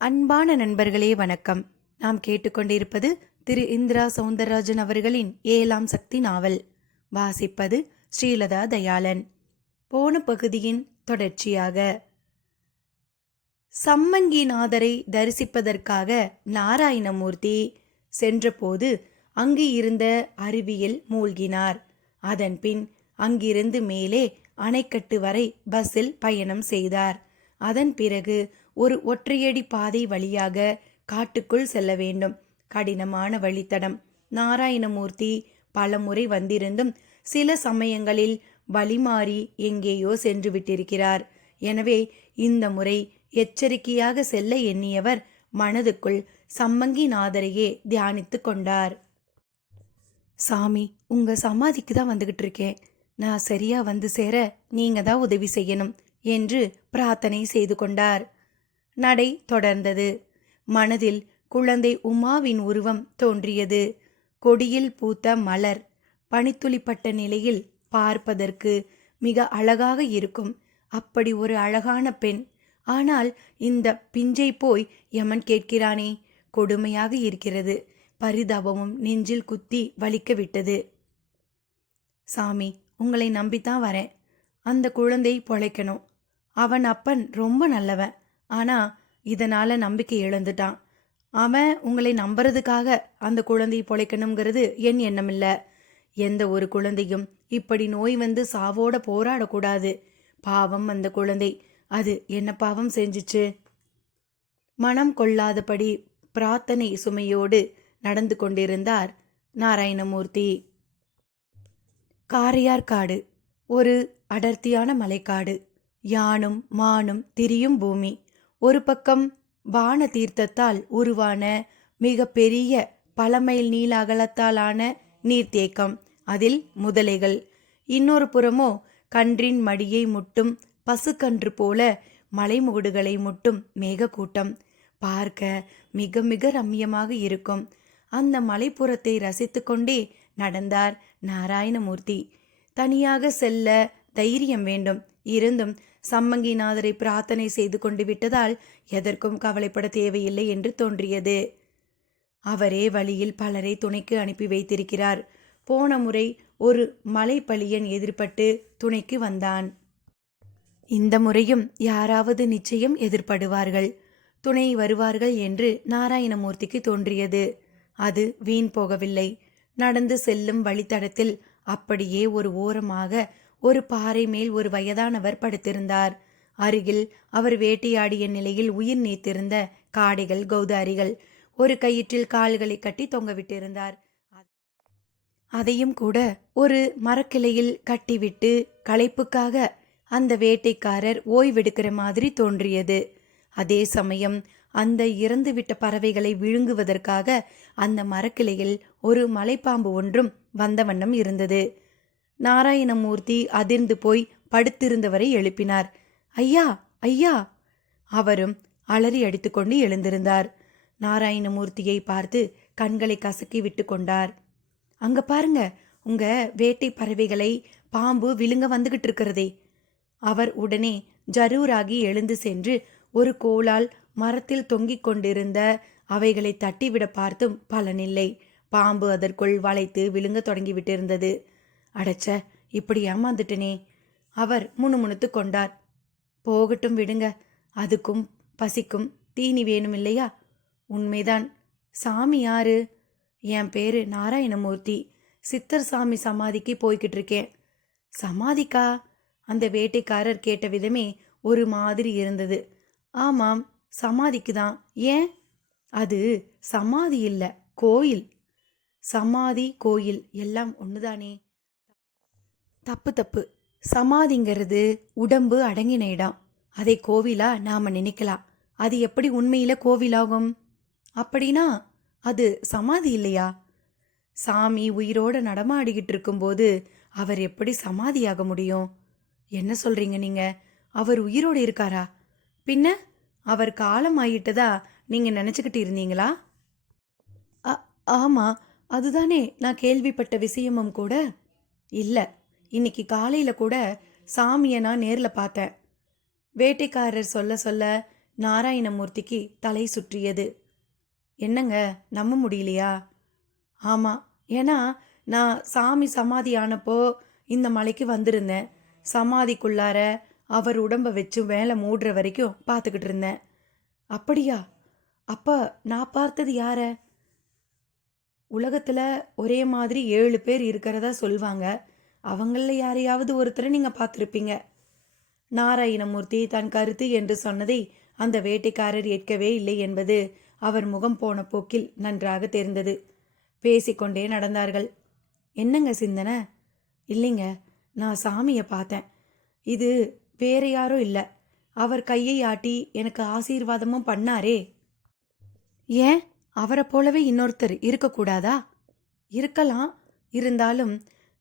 அன்பான நண்பர்களே வணக்கம். நாம் கேட்டுக்கொண்டிருப்பது திரு இந்திரா சௌந்தரராஜன் அவர்களின் 7ஆம் சக்தி நாவல். வாசிப்பது ஸ்ரீலதா தயாளன். போன பகுதியின் தொடர்ச்சியாக. சம்மங்கிநாதரை தரிசிப்பதற்காக நாராயணமூர்த்தி சென்றபோது அங்கு இருந்த அருவியில் மூழ்கினார். அதன்பின் அங்கிருந்து மேலே அணைக்கட்டு வரை பஸ்ஸில் பயணம் செய்தார். அதன் பிறகு ஒரு ஒற்றையடி பாதை வழியாக காட்டுக்குள் செல்ல வேண்டும். கடினமான வழித்தடம். நாராயணமூர்த்தி பலமுறை வந்திருந்தும் சில சமயங்களில் வழிமாறி எங்கேயோ சென்று விட்டிருக்கிறார். எனவே இந்த முறை எச்சரிக்கையாக செல்ல எண்ணியவர் மனதுக்குள் சம்மங்கிநாதரையே தியானித்து கொண்டார். சாமி, உங்க சமாதிக்கு தான் வந்துகிட்டு இருக்கேன். நான் சரியா வந்து சேர நீங்க தான் உதவி செய்யணும் என்று பிரார்த்தனை செய்து கொண்டார். நடை தொடர்ந்தது. மனதில் குழந்தை உமாவின் உருவம் தோன்றியது. கொடியில் பூத்த மலர் பனித்துளிப்பட்ட நிலையில் பார்ப்பதற்கு மிக அழகாக இருக்கும். அப்படி ஒரு அழகான பெண். ஆனால் இந்த பிஞ்சை போய் யமன் கேட்கிறானே, கொடுமையாக இருக்கிறது. பரிதாபமும் நெஞ்சில் குத்தி வலிக்க விட்டது. சாமி, உங்களை நம்பித்தான் வரேன். அந்த குழந்தை பொழைக்கணும். அவன் அப்பன் ரொம்ப நல்லவன். ஆனா இதனால நம்பிக்கை இழந்துட்டான். அவன் உங்களை நம்புறதுக்காக அந்த குழந்தை பொழைக்கணுங்கிறது என் எண்ணம் இல்ல. எந்த ஒரு குழந்தையும் இப்படி நோய் வந்து சாவோட போராடக்கூடாது. பாவம் அந்த குழந்தை. அது என்ன பாவம் செஞ்சிச்சு? மனம் கொள்ளாதபடி பிரார்த்தனை சுமையோடு நடந்து கொண்டிருந்தார் நாராயணமூர்த்தி. காரையார்காடு ஒரு அடர்த்தியான மலைக்காடு. யானும் மானும் திரியும் பூமி. ஒரு பக்கம் வான தீர்த்தத்தால் உருவான மிக பெரிய பல மைல் நீள அகலத்தாலான நீர்த்தேக்கம். அதில் முதலைகள். இன்னொரு புறமோ கன்றின் மடியை முட்டும் பசுக்கன்று போல மலைமுகடுகளை முட்டும் மேகக்கூட்டம். பார்க்க மிக மிக ரம்யமாக இருக்கும். அந்த மலைப்புறத்தை ரசித்து கொண்டே நடந்தார் நாராயணமூர்த்தி. தனியாக செல்ல தைரியம் வேண்டும். இருந்தும் சம்மங்கிநாதரை பிரார்த்தனை செய்து கொண்டு விட்டதால் எதற்கும் கவலைப்பட தேவையில்லை என்று தோன்றியது. அவரே வழியில் பலரை துணைக்கு அனுப்பி வைத்திருக்கிறார். போன முறை ஒரு மலைப்பலியன் எதிர்பட்டு துணைக்கு வந்தான். இந்த முறையும் யாராவது நிச்சயம் எதிர்படுவார்கள், துணை வருவார்கள் என்று நாராயணமூர்த்திக்கு தோன்றியது. அது வீண் போகவில்லை. நடந்து செல்லும் வழித்தடத்தில் அப்படியே ஒரு ஓரமாக ஒரு பாறை மேல் ஒரு வயதானவர் படுத்திருந்தார். அருகில் அவர் வேட்டையாடிய நிலையில் உயிர் நீத்திருந்த காடைகள், கௌதாரிகள் ஒரு கயிற்றில் கால்களை கட்டி தொங்கவிட்டிருந்தார். அதையும் கூட ஒரு மரக்கிளையில் கட்டிவிட்டு களைப்புக்காக அந்த வேட்டைக்காரர் ஓய்வெடுக்கிற மாதிரி தோன்றியது. அதே சமயம் அந்த இறந்துவிட்ட பறவைகளை விழுங்குவதற்காக அந்த மரக்கிளையில் ஒரு மலைப்பாம்பு ஒன்றும் வந்த வண்ணம் இருந்தது. நாராயணமூர்த்தி அதிர்ந்து போய் படுத்திருந்தவரை எழுப்பினார். ஐயா, ஐயா! அவரும் அலறி அடித்துக்கொண்டு எழுந்திருந்தார். நாராயணமூர்த்தியை பார்த்து கண்களை கசக்கி விட்டு கொண்டார். அங்க பாருங்க, உங்க வேட்டை பறவைகளை பாம்பு விழுங்க வந்துகிட்டு இருக்கிறதே. அவர் உடனே ஜரூராகி எழுந்து சென்று ஒரு கோலால் மரத்தில் தொங்கிக் கொண்டிருந்த அவைகளை தட்டிவிட பார்த்தும் பலனில்லை. பாம்பு அதற்குள் வளைத்து விழுங்க தொடங்கிவிட்டிருந்தது. அடச்ச, இப்படி ஏமாந்துட்டனே! அவர் முணுமுணுத்து கொண்டார். போகட்டும், விடுங்க. அதுக்கும் பசிக்கும் தீனி வேணும் இல்லையா? உண்மைதான். சாமி யாரு? என் பேரு நாராயணமூர்த்தி. சித்தர் சாமி சமாதிக்கு போய்கிட்டு இருக்கேன். சமாதிக்கா? அந்த வேட்டைக்காரர் கேட்ட விதமே ஒரு மாதிரி இருந்தது. ஆமாம், சமாதிக்கு தான். ஏன்? அது சமாதி இல்ல, கோயில். சமாதி கோயில் எல்லாம் ஒண்ணுதானே? தப்பு தப்பு. சமாதிங்கிறது உடம்பு அடங்கின இடம். அதை கோவிலா நாம நினைக்கலாம். அது எப்படி உண்மையில கோவிலாகும்? அப்படின்னா அது சமாதி இல்லையா? சாமி உயிரோட நடமாடிக்கிட்டு இருக்கும்போது அவர் எப்படி சமாதியாக முடியும்? என்ன சொல்றீங்க நீங்க? அவர் உயிரோடு இருக்காரா? பின்ன அவர் காலம் ஆயிட்டதா நீங்க நினைச்சுக்கிட்டு இருந்தீங்களா? ஆமா, அதுதானே நான் கேள்விப்பட்ட விஷயமும் கூட. இல்ல, இன்னைக்கு காலையில கூட சாமியை நான் நேர்ல பார்த்தேன். வேட்டைக்காரர் சொல்ல சொல்ல நாராயணமூர்த்திக்கு தலை சுற்றியது. என்னங்க, நம்ப முடியலையா? ஆமா, ஏன்னா நான் சாமி சமாதி ஆனப்போ இந்த மலைக்கு வந்திருந்தேன். சமாதிக்குள்ளார அவர் உடம்ப வச்சு மேலே மூடுற வரைக்கும் பார்த்துக்கிட்டு இருந்தேன். அப்படியா? அப்ப நான் பார்த்தது யார? உலகத்துல ஒரே மாதிரி 7 பேர் இருக்கிறதா சொல்வாங்க. அவங்கள யாரையாவது ஒருத்தரை நீங்க பார்த்துருப்பீங்க. நாராயணமூர்த்தி தன் கருத்து என்று சொன்னதை அந்த வேட்டைக்காரர் ஏற்கவே இல்லை என்பது அவர் முகம் போன போக்கில் நன்றாக தெரிந்தது. பேசிக்கொண்டே நடந்தார்கள். என்னங்க சிந்தனை? இல்லைங்க, நான் சாமியை பார்த்தேன். இது வேற யாரோ இல்லை, அவர் கையை ஆட்டி எனக்கு ஆசீர்வாதமும் பண்ணாரே. ஏன், அவரை போலவே இன்னொருத்தர் இருக்கக்கூடாதா? இருக்கலாம். இருந்தாலும்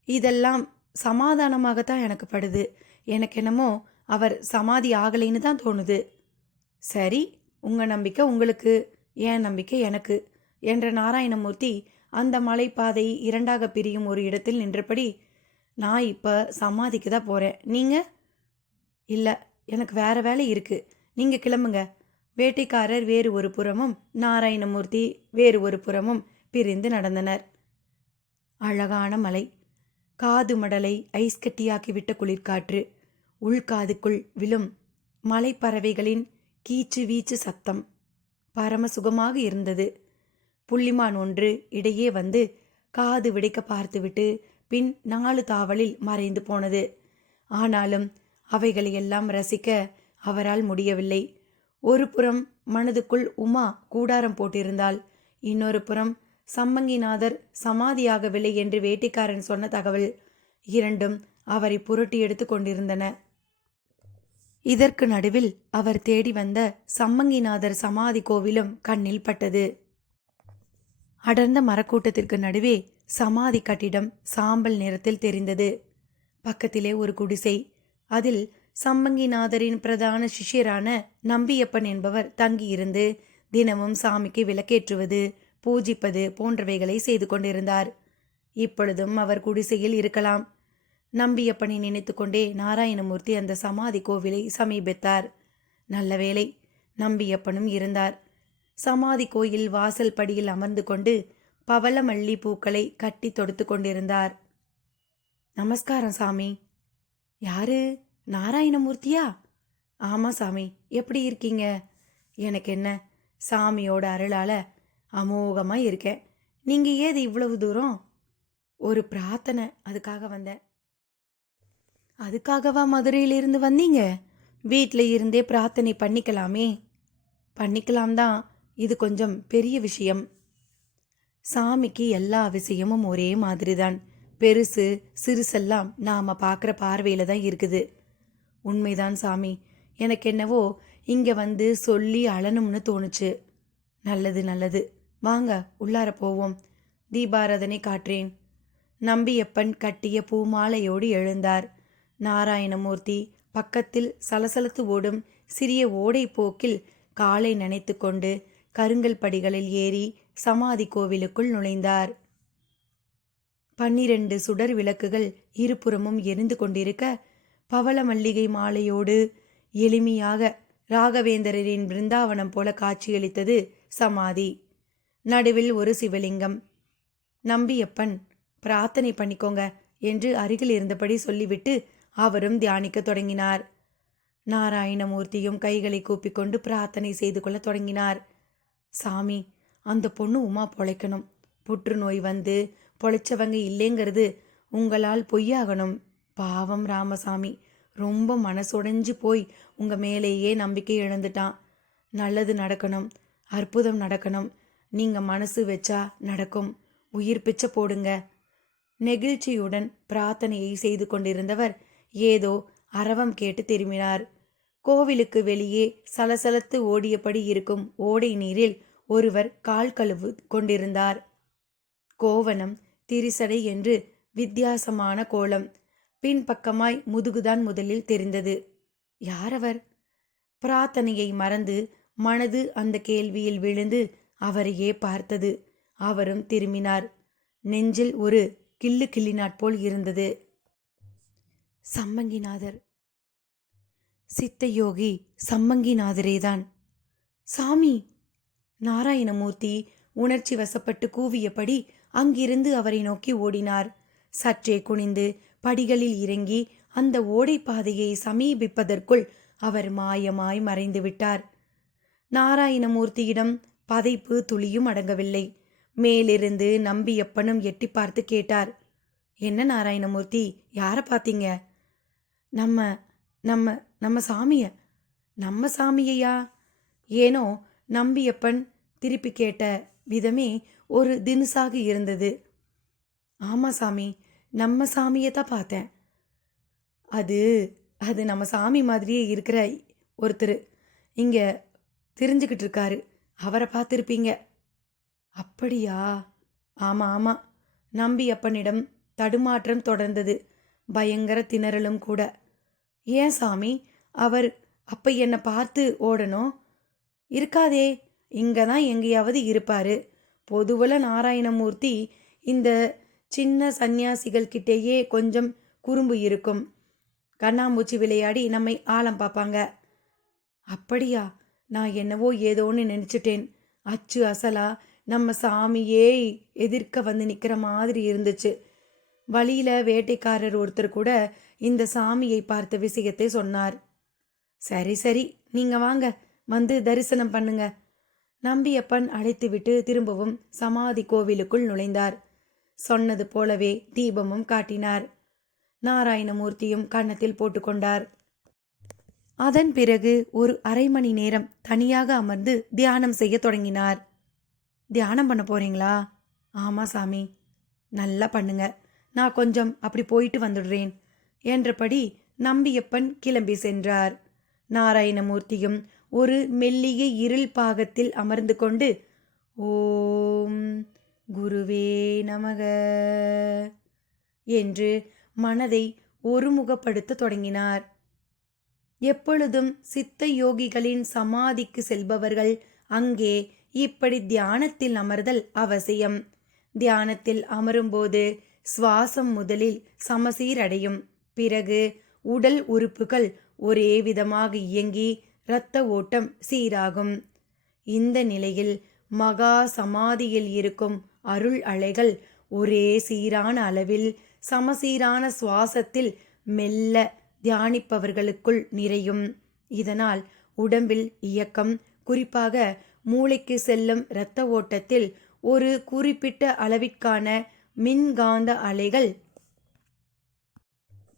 இதெல்லாம் சமாதானமாகத்தான் எனக்கு படுது. எனக்கு என்னமோ அவர் சமாதி ஆகலைன்னு தான் தோணுது. சரி, உங்க நம்பிக்கை உங்களுக்கு, என் நம்பிக்கை எனக்கு என்ற நாராயணமூர்த்தி அந்த மலைப்பாதை இரண்டாக பிரியும் ஒரு இடத்தில் நின்றபடி, நான் இப்ப சமாதிக்கு தான் போறேன். நீங்க? இல்ல, எனக்கு வேற வேலை இருக்கு. நீங்க கிளம்புங்க. வேட்டைக்காரர் வேறு ஒரு புறமும் நாராயணமூர்த்தி வேறு ஒரு புறமும் பிரிந்து நடந்தனர். அழகான மலை, காது மடலை ஐஸ் கட்டியாக்கிவிட்ட குளிர்காற்று, உள்காதுக்குள் விழும் மலைப்பறவைகளின் கீச்சு வீச்சு சத்தம் பரம சுகமாக இருந்தது. புள்ளிமான் ஒன்று இடையே வந்து காது விடைக்க பார்த்துவிட்டு பின் 4 தாவலில் மறைந்து போனது. ஆனாலும் அவைகளையெல்லாம் ரசிக்க அவரால் முடியவில்லை. ஒரு புறம் மனதுக்குள் உமா கூடாரம் போட்டிருந்தாள். இன்னொரு புறம் சம்மங்கிநாதர் சமாதியாகவில்லை என்று வேட்டைக்காரன் சொன்ன தகவல். இரண்டும் அவரை புரட்டி எடுத்து கொண்டிருந்தன. இதற்கு நடுவில் அவர் தேடி வந்த சம்மங்கிநாதர் சமாதி கோவிலும் கண்ணில் பட்டது. அடர்ந்த மரக்கூட்டத்திற்கு நடுவே சமாதி கட்டிடம் சாம்பல் நிறத்தில் தெரிந்தது. பக்கத்திலே ஒரு குடிசை. அதில் சம்மங்கிநாதரின் பிரதான சிஷ்யரான நம்பியப்பன் என்பவர் தங்கியிருந்து தினமும் சாமிக்கு விளக்கேற்றுவது, பூஜிப்பது போன்றவைகளை செய்து கொண்டிருந்தார். இப்பொழுதும் அவர் குடிசையில் இருக்கலாம். நம்பியப்பனை நினைத்து கொண்டே நாராயணமூர்த்தி அந்த சமாதி கோவிலை சமீபித்தார். நல்ல வேளை, நம்பியப்பனும் இருந்தார். சமாதி கோயில் வாசல் படியில் அமர்ந்து கொண்டு பவளமல்லி பூக்களை கட்டி தொடுத்து கொண்டிருந்தார். நமஸ்காரம் சாமி. யாரு, நாராயணமூர்த்தியா? ஆமா சாமி, எப்படி இருக்கீங்க? எனக்கு என்ன, சாமியோட அருளால அமோகமா இருக்கேன். நீங்க ஏது இவ்வளவு தூரம்? ஒரு பிரார்த்தனை, அதுக்காக வந்தேன். அதுக்காகவா மதுரையிலிருந்து வந்தீங்க? வீட்டில் இருந்தே பிரார்த்தனை பண்ணிக்கலாமே. பண்ணிக்கலாம் தான், இது கொஞ்சம் பெரிய விஷயம். சாமிக்கு எல்லா விஷயமும் ஒரே மாதிரிதான். பெருசு சிறுசெல்லாம் நாம பார்க்குற பார்வையில தான் இருக்குது. உண்மைதான் சாமி, எனக்கு என்னவோ இங்க வந்து சொல்லி அழணும்னு தோணுச்சு. நல்லது நல்லது, வாங்க உள்ளார போவோம். தீபாராதனை காட்டுறேன். நம்பியப்பன் கட்டிய பூமாலையோடு எழுந்தார். நாராயணமூர்த்தி பக்கத்தில் சலசலத்து ஓடும் சிறிய ஓடை போக்கில் காலை நனைத்து கொண்டு கருங்கல் படிகளில் ஏறி சமாதி கோவிலுக்குள் நுழைந்தார். 12 சுடர் விளக்குகள் இருபுறமும் எரிந்து கொண்டிருக்க, பவள மல்லிகை மாலையோடு எளிமையாக ராகவேந்திரரின் பிருந்தாவனம் போல காட்சியளித்தது சமாதி. நடுவில் ஒரு சிவலிங்கம். நம்பியப்பன், பிரார்த்தனை பண்ணிக்கோங்க என்று அருகில் இருந்தபடி சொல்லிவிட்டு அவரும் தியானிக்க தொடங்கினார். நாராயணமூர்த்தியும் கைகளை கூப்பிக்கொண்டு பிரார்த்தனை செய்து கொள்ள தொடங்கினார். சாமி, அந்த பொண்ணு உமா பொழைக்கணும். புற்றுநோய் வந்து பொழைச்சவங்க இல்லைங்கிறது உங்களால் பொய்யாகணும். பாவம் ராமசாமி ரொம்ப மனசுடைஞ்சு போய் உங்க மேலேயே நம்பிக்கை இழந்துட்டான். நல்லது நடக்கணும், அற்புதம் நடக்கணும். நீங்க மனசு வச்சா நடக்கும். உயிர் பிச்சை போடுங்க. நெகிழ்ச்சியுடன் பிரார்த்தனையை செய்து கொண்டிருந்தவர் ஏதோ அரவம் கேட்டு திரும்பினார். கோவிலுக்கு வெளியே சலசலத்து ஓடியபடி இருக்கும் ஓடை நீரில் ஒருவர் கால் கழுவு கொண்டிருந்தார். கோவணம், திரிசடை என்று வித்தியாசமான கோலம். பின்பக்கமாய் முதுகுதான் முதலில் தெரிந்தது. யாரவர்? பிரார்த்தனையை மறந்து மனது அந்த கேள்வியில் விழுந்து அவரையே பார்த்தது. அவரும் திரும்பினார். நெஞ்சில் ஒரு கிள்ளு கிள்ளினாற்போல் இருந்தது. சம்மங்கிநாதர், சித்தயோகி சம்மங்கிநாதரேதான். சாமி! நாராயணமூர்த்தி உணர்ச்சி வசப்பட்டு கூவியபடி அங்கிருந்து அவரை நோக்கி ஓடினார். சற்றே குனிந்து படிகளில் இறங்கி அந்த ஓடைப்பாதையை சமீபிப்பதற்குள் அவர் மாயமாய் மறைந்து விட்டார். நாராயணமூர்த்தியிடம் பதைப்பு துளியும் அடங்கவில்லை. மேலிருந்து நம்பியப்பனும் எட்டி பார்த்து கேட்டார், என்ன நாராயணமூர்த்தி, யாரை பார்த்தீங்க? நம்ம நம்ம நம்ம சாமிய. நம்ம சாமியையா? ஏனோ நம்பியப்பன் திருப்பி கேட்ட விதமே ஒரு தினுசாக இருந்தது. ஆமா சாமி, நம்ம சாமியை தான் பார்த்தேன். அது அது நம்ம சாமி மாதிரியே இருக்கிற ஒருத்தர் இங்க தெரிஞ்சுக்கிட்டு இருக்காரு. அவரை பார்த்துருப்பீங்க. அப்படியா? ஆமா ஆமா. நம்பியப்பனிடம் தடுமாற்றம் தொடர்ந்தது. பயங்கர திணறலும் கூட. ஏன் சாமி, அவர் அப்ப என்னை பார்த்து ஓடணும்? இருக்காதே, இங்க தான் எங்கேயாவது இருப்பாரு. பொதுவில் நாராயணமூர்த்தி இந்த சின்ன சந்நியாசிகள் கிட்டேயே கொஞ்சம் குறும்பு இருக்கும். கண்ணாமூச்சி விளையாடி நம்மை ஆழம் பார்ப்பாங்க. அப்படியா? நான் என்னவோ ஏதோன்னு நினச்சிட்டேன். அச்சு அசலா நம்ம சாமியே எதிர்க்க வந்து நிற்கிற மாதிரி இருந்துச்சு. வழியில வேட்டைக்காரர் ஒருத்தர் கூட இந்த சாமியை பார்த்த விஷயத்தை சொன்னார். சரி சரி, நீங்க வாங்க, வந்து தரிசனம் பண்ணுங்க. நம்பியப்பன் அழைத்துவிட்டு திரும்பவும் சமாதி கோவிலுக்குள் நுழைந்தார். சொன்னது போலவே தீபமும் காட்டினார். நாராயணமூர்த்தியும் கன்னத்தில் போட்டுக்கொண்டார். அதன் பிறகு ஒரு அரை மணி நேரம் தனியாக அமர்ந்து தியானம் செய்ய தொடங்கினார். தியானம் பண்ண போறீங்களா? ஆமா சாமி. நல்லா பண்ணுங்க, நான் கொஞ்சம் அப்படி போயிட்டு வந்துடுறேன் என்றபடி நம்பியப்பன் கிளம்பி சென்றார். நாராயணமூர்த்தியும் ஒரு மெல்லிய இருள் பாகத்தில் அமர்ந்து கொண்டு ஓம் குருவே நமக என்று மனதை ஒருமுகப்படுத்த தொடங்கினார். எப்பொழுதும் சித்த யோகிகளின் சமாதிக்கு செல்பவர்கள் அங்கே இப்படி தியானத்தில் அமர்தல் அவசியம். தியானத்தில் அமரும்போது சுவாசம் முதலில் சமசீரடையும். பிறகு உடல் உறுப்புகள் ஒரே விதமாக இயங்கி இரத்த ஓட்டம் சீராகும். இந்த நிலையில் மகா சமாதியில் இருக்கும் அருள் அலைகள் ஒரே சீரான அளவில் சமசீரான சுவாசத்தில் மெல்ல தியானிப்பவர்களுக்குள் நிறையும். இதனால் உடம்பில் இயக்கம், குறிப்பாக மூளைக்கு செல்லும் இரத்த ஓட்டத்தில் ஒரு குறிப்பிட்ட அளவிற்கான மின்காந்த அலைகள்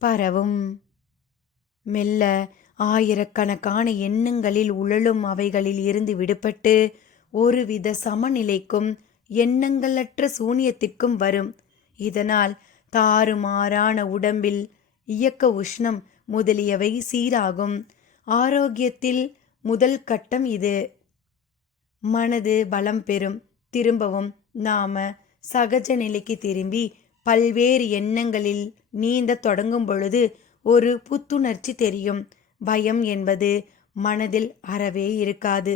பரவும். மெல்ல ஆயிரக்கணக்கான எண்ணங்களில் உழலும் அவைகளில் இருந்து விடுபட்டு ஒருவித சமநிலைக்கும் எண்ணங்களற்ற சூனியத்திற்கும் வரும். இதனால் தாறுமாறான உடம்பில் இயக்க உஷ்ணம் முதலியவை சீராகும். ஆரோக்கியத்தில் முதல் கட்டம் இது. மனது பலம் பெறும். திரும்பவும் நாம சகஜ நிலைக்கு திரும்பி பல்வேறு எண்ணங்களில் நீந்த தொடங்கும் பொழுது ஒரு புத்துணர்ச்சி தெரியும். பயம் என்பது மனதில் அறவே இருக்காது.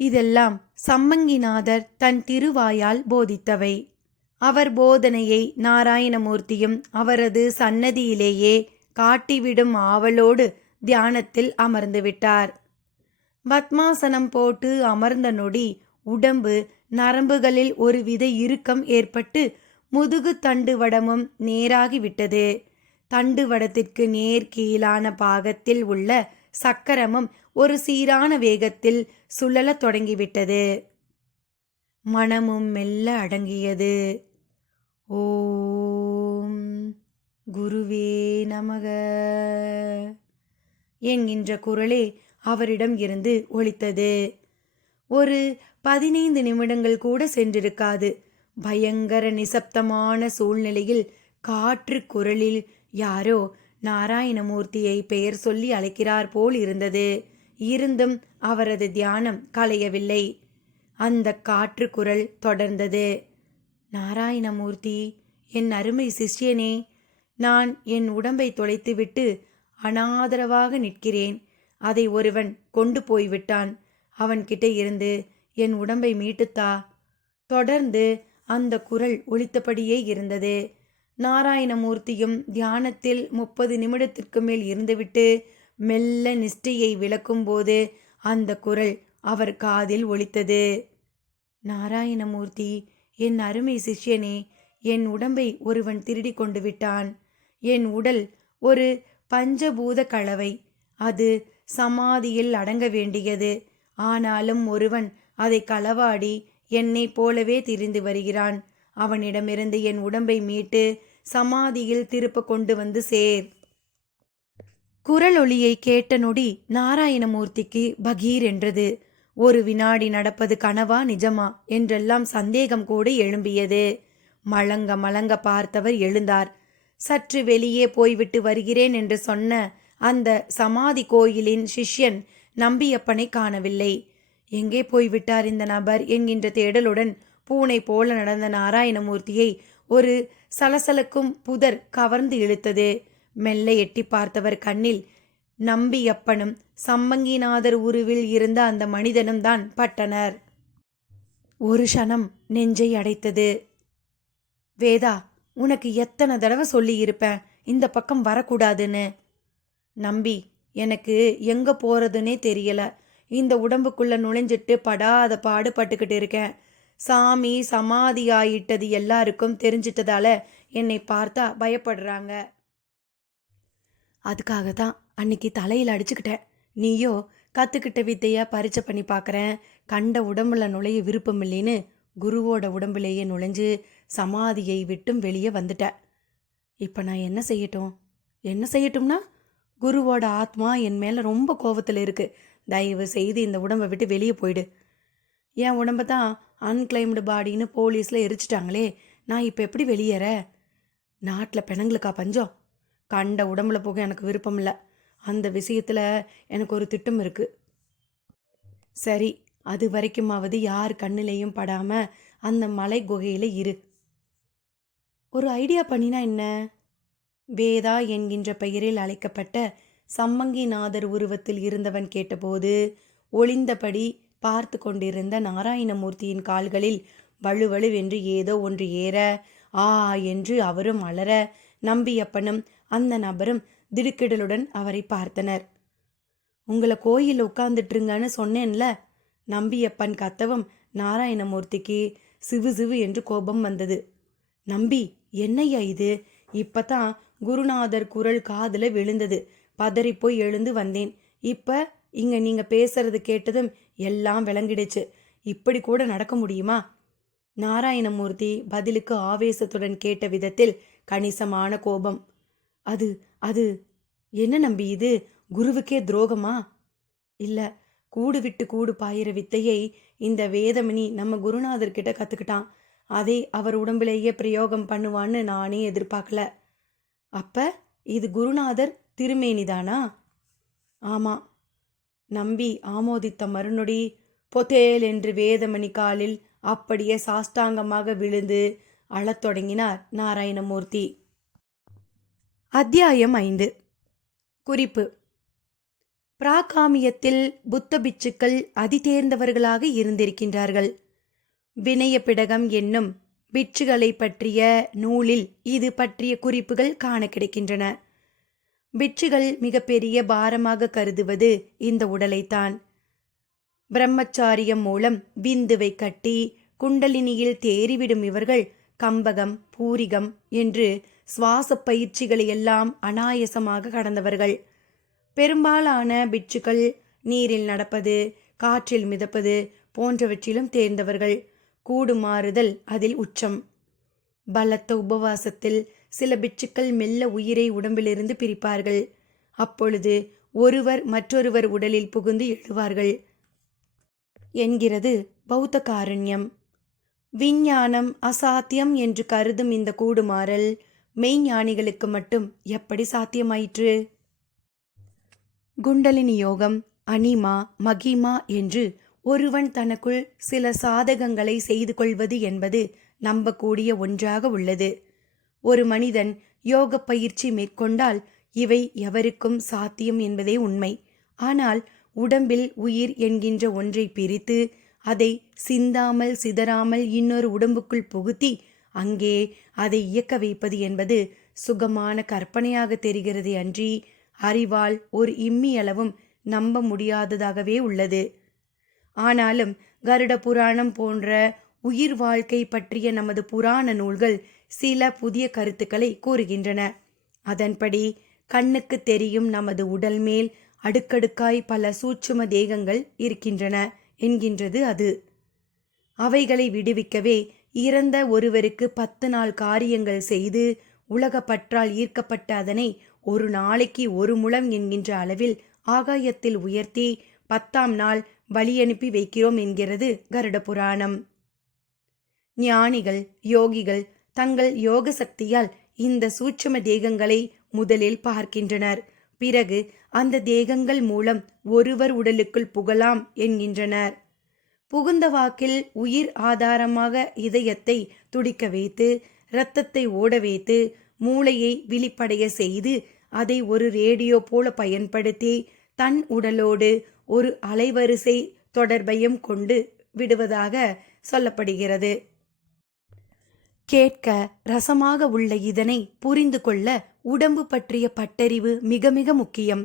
இதெல்லாம் சம்மங்கிநாதர் தன் திருவாயால் போதித்தவை. அவர் போதனையை நாராயணமூர்த்தியும் அவரது சன்னதியிலேயே காட்டிவிடும் ஆவலோடு தியானத்தில் அமர்ந்து விட்டார். பத்மாசனம் போட்டு அமர்ந்த நொடி உடம்பு நரம்புகளில் ஒருவித இறுக்கம் ஏற்பட்டு முதுகு தண்டுவடமும் நேராகிவிட்டது. தண்டுவடத்திற்கு நேர் கீழான பாகத்தில் உள்ள சக்கரமும் ஒரு சீரான வேகத்தில் சுழலத் தொடங்கிவிட்டது. மனமும் மெல்ல அடங்கியது. ஓம் குருவே நமக என்கின்ற குரலே அவரிடம் இருந்து ஒலித்தது. ஒரு 15 நிமிடங்கள் கூட சென்றிருக்காது. பயங்கர நிசப்தமான சூழ்நிலையில் காற்று குரலில் யாரோ நாராயணமூர்த்தியை பெயர் சொல்லி அழைக்கிறார் போல் இருந்தது. இருந்தும் அவரது தியானம் கலையவில்லை. அந்த காற்று குரல் தொடர்ந்தது. நாராயணமூர்த்தி, என் அருமை சிஷ்யனே, நான் என் உடம்பை தொலைத்துவிட்டு அனாதரவாக நிற்கிறேன். அதை ஒருவன் கொண்டு போய்விட்டான். அவன்கிட்ட இருந்து என் உடம்பை மீட்டுத்தா. தொடர்ந்து அந்த குரல் ஒலித்தபடியே இருந்தது. நாராயணமூர்த்தியும் தியானத்தில் 30 நிமிடத்திற்கு மேல் இருந்துவிட்டு மெல்ல நிஷ்டையை விளக்கும்போது அந்த குரல் அவர் காதில் ஒலித்தது. நாராயணமூர்த்தி, என் அருமை சிஷ்யனே, என் உடம்பை ஒருவன் திருடி கொண்டு விட்டான். என் உடல் ஒரு பஞ்சபூத கலவை. அது சமாதியில் அடங்க வேண்டியது. ஆனாலும் ஒருவன் அதை களவாடி என்னை போலவே திரிந்து வருகிறான். அவனிடமிருந்து என் உடம்பை மீட்டு சமாதியில் திருப்ப கொண்டு வந்து சேர். குரலொலியை கேட்ட நொடி நாராயணமூர்த்திக்கு பகீர் என்றது. ஒரு வினாடி நடப்பது கனவா நிஜமா என்றெல்லாம் சந்தேகம் கூட எழும்பியது. மலங்க மலங்க பார்த்தவர் எழுந்தார். சற்று வெளியே போய்விட்டு வருகிறேன் என்று சொன்ன அந்த சமாதி கோயிலின் சிஷ்யன் நம்பியப்பனை காணவில்லை. எங்கே போய்விட்டார் இந்த நபர் என்கின்ற தேடலுடன் பூனை போல நடந்த நாராயணமூர்த்தியை ஒரு சலசலக்கும் புதர் கவர்ந்து இழுத்தது. மெல்ல எட்டி பார்த்தவர் கண்ணில் நம்பியப்பனும் சம்மங்கிநாதர் உருவில் இருந்த அந்த மனிதனும் தான் பட்டனர். ஒரு க்ஷணம் நெஞ்சை அடைத்தது. வேதா, உனக்கு எத்தனை தடவை சொல்லி இருப்பேன் இந்த பக்கம் வரக்கூடாதுன்னு. நம்பி, எனக்கு எங்க போறதுன்னே தெரியல. இந்த உடம்புக்குள்ள நுழைஞ்சிட்டு படாத பாடுபட்டுக்கிட்டு இருக்கேன். சாமி சமாதி ஆயிட்டது எல்லாருக்கும் தெரிஞ்சிட்டதால என்னை பார்த்தா பயப்படுறாங்க. அதுக்காக தான் அன்னைக்கு தலையில் அடிச்சுக்கிட்டேன். நீயோ கற்றுக்கிட்ட வித்தையா பரிச்சை பண்ணி பார்க்குறேன், கண்ட உடம்புல நுழைய விருப்பம் இல்லைன்னு குருவோட உடம்புலேயே நுழைஞ்சு சமாதியை விட்டும் வெளியே வந்துட்ட. இப்போ நான் என்ன செய்யட்டும்? என்ன செய்யட்டும்னா, குருவோட ஆத்மா என் மேலே ரொம்ப கோபத்தில் இருக்குது. தயவு செய்து இந்த உடம்பை விட்டு வெளியே போயிடு. என் உடம்பை தான் அன்கிளைம்டு பாடின்னு போலீஸில் எரிச்சிட்டாங்களே, நான் இப்போ எப்படி வெளியேற? நாட்டில் பிணங்களுக்கா பஞ்சம்? கண்ட உடம்புல போக எனக்கு விருப்பம் இல்லை. அந்த விஷயத்தில் எனக்கு ஒரு திட்டம் இருக்குது. சரி, அது வரைக்குமாவது யார் கண்ணிலையும் படாமல் அந்த மலை குகையில் இரு. ஒரு ஐடியா பண்ணினா என்ன? வேதா என்கின்ற பெயரில் அழைக்கப்பட்ட சம்மங்கிநாதர் உருவத்தில் இருந்தவன் கேட்டபோது ஒளிந்தபடி பார்த்து கொண்டிருந்த நாராயணமூர்த்தியின் கால்களில் வலுவலுவென்று ஏதோ ஒன்று ஏற, ஆ என்று அவரும் அலற, நம்பியப்பனும் அந்த நபரும் திடுக்கிடலுடன் அவரை பார்த்தனர். உங்களை கோயில் உட்கார்ந்துட்டுருங்கன்னு சொன்னேன்ல. நம்பியப்பன் கத்தவும் நாராயணமூர்த்திக்கு சிவு சிவு என்று கோபம் வந்தது. நம்பி, என்னையா இது? இப்பதான் குருநாதர் குரல் காதுல விழுந்தது. பதறிப்போய் எழுந்து வந்தேன். இப்ப இங்க நீங்க பேசுறது கேட்டதும் எல்லாம் விளங்கிடுச்சு. இப்படி கூட நடக்க முடியுமா? நாராயணமூர்த்தி பதிலுக்கு ஆவேசத்துடன் கேட்ட விதத்தில் கணிசமான கோபம். அது அது என்ன நம்பி, இது குருவுக்கே துரோகமா? இல்ல, கூடு விட்டு கூடு பாயிற வித்தையை இந்த வேதமணி நம்ம குருநாதர்கிட்ட கத்துக்கிட்டான். அதை அவர் உடம்பிலேயே பிரயோகம் பண்ணுவான்னு நானே எதிர்பார்க்கல. அப்ப இது குருநாதர் திருமேனிதானா? ஆமா. நம்பி ஆமோதித்த மறுநொடி பொத்தேல் என்று வேதமணி காலில் அப்படியே சாஷ்டாங்கமாக விழுந்து அழத் தொடங்கினார் நாராயணமூர்த்தி. அத்தியாயம் 5. குறிப்பு: பிராகாமியத்தில் புத்த பிட்சுக்கள் அதிதேர்ந்தவர்களாக இருந்திருக்கின்றார்கள். வினய பிடகம் என்னும் பிட்சுகளை பற்றிய நூலில் இது பற்றிய குறிப்புகள் காண கிடைக்கின்றன. பிட்சுகள் மிகப்பெரிய பாரமாக கருதுவது இந்த உடலைத்தான். பிரம்மச்சாரியம் மூலம் விந்துவை கட்டி குண்டலினியில் தேறிவிடும் இவர்கள் கம்பகம், பூரிகம் என்று சுவாச பயிற்சிகளை எல்லாம் அனாயசமாக கடந்தவர்கள். பெரும்பாலான பிட்சுக்கள் நீரில் நடப்பது, காற்றில் மிதப்பது போன்றவற்றிலும் தேர்ந்தவர்கள். கூடுமாறுதல் அதில் உச்சம். பலத்த உபவாசத்தில் சில பிட்சுக்கள் மெல்ல உயிரை உடம்பிலிருந்து பிரிப்பார்கள். அப்பொழுது ஒருவர் மற்றொருவர் உடலில் புகுந்து எழுவார்கள் என்கிறது பௌத்த காரண்யம். விஞ்ஞானம் அசாத்தியம் என்று கருதும் இந்த கூடுமாறல் மெய்ஞானிகளுக்கு மட்டும் எப்படி சாத்தியமாயிற்று? குண்டலினி யோகம், அனிமா, மகிமா என்று ஒருவன் தனக்குள் சில சாதகங்களை செய்து கொள்வது என்பது நம்பக்கூடிய ஒன்றாக உள்ளது. ஒரு மனிதன் யோக பயிற்சி மேற்கொண்டால் இவை எவருக்கும் சாத்தியம் என்பதே உண்மை. ஆனால் உடம்பில் உயிர் என்கின்ற ஒன்றை பிரித்து அதை சிந்தாமல் சிதறாமல் இன்னொரு உடம்புக்குள் புகுத்தி அங்கே அதை இயக்க வைப்பது என்பது சுகமான கற்பனையாக தெரிகிறதே அன்றி அறிவால் ஒரு இம்மியளவும் நம்ப முடியாததாகவே உள்ளது. ஆனாலும் கருட புராணம் போன்ற உயிர் வாழ்க்கை பற்றிய நமது புராண நூல்கள் சில புதிய கருத்துக்களை கூறுகின்றன. அதன்படி கண்ணுக்கு தெரியும் நமது உடல் மேல் அடுக்கடுக்காய் பல சூட்சும தேகங்கள் இருக்கின்றன என்கின்றது அது. அவைகளை விடுவிக்கவே இறந்த ஒருவருக்கு 10 நாள் காரியங்கள் செய்து உலக பற்றால் ஈர்க்கப்பட்ட அதனை ஒரு நாளைக்கு 1 முழம் என்கின்ற அளவில் ஆகாயத்தில் உயர்த்தி 10ஆம் நாள் வழியனுப்பி வைக்கிறோம் என்கிறது கருட புராணம். ஞானிகள் யோகிகள் தங்கள் யோக சக்தியால் இந்த சூட்சும தேகங்களை முதலில் பார்க்கின்றனர். பிறகு அந்த தேகங்கள் மூலம் ஒருவர் உடலுக்குள் புகலாம் என்கின்றனர். புகுந்த வாக்கில் உயிர் ஆதாரமாக இதயத்தை துடிக்க வைத்து இரத்தத்தை ஓட வைத்து மூளையை விழிப்படைய செய்து அதை ஒரு ரேடியோ போல பயன்படுத்தி தன் உடலோடு ஒரு அலைவரிசை தொடர்பையும் கொண்டு விடுவதாக சொல்லப்படுகிறது. கேட்க ரசமாக உள்ள இதனை புரிந்து கொள்ள உடம்பு பற்றிய பட்டறிவு மிக மிக முக்கியம்.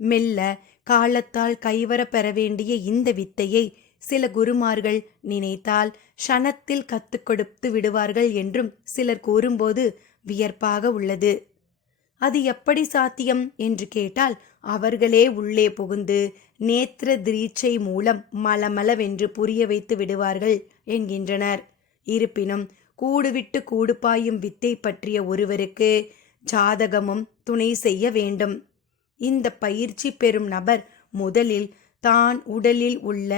மெல்ல காலத்தால் கைவர பெற வேண்டிய இந்த வித்தையை சில குருமார்கள் நினைத்தால் க்ஷணத்தில் கற்றுக் கொடுத்து விடுவார்கள் என்றும் சிலர் கூறும்போது வியப்பாக உள்ளது. அது எப்படி சாத்தியம் என்று கேட்டால் அவர்களே உள்ளே புகுந்து நேத்திர திரீட்சை மூலம் மலமளவென்று புரிய வைத்து விடுவார்கள் என்கின்றனர். இருப்பினும் கூடுவிட்டு கூடு பாயும் வித்தை பற்றிய ஒருவருக்கு ஜாதகமும் துணை செய்ய வேண்டும். இந்த பயிற்சி பெறும் நபர் முதலில் தான் உடலில் உள்ள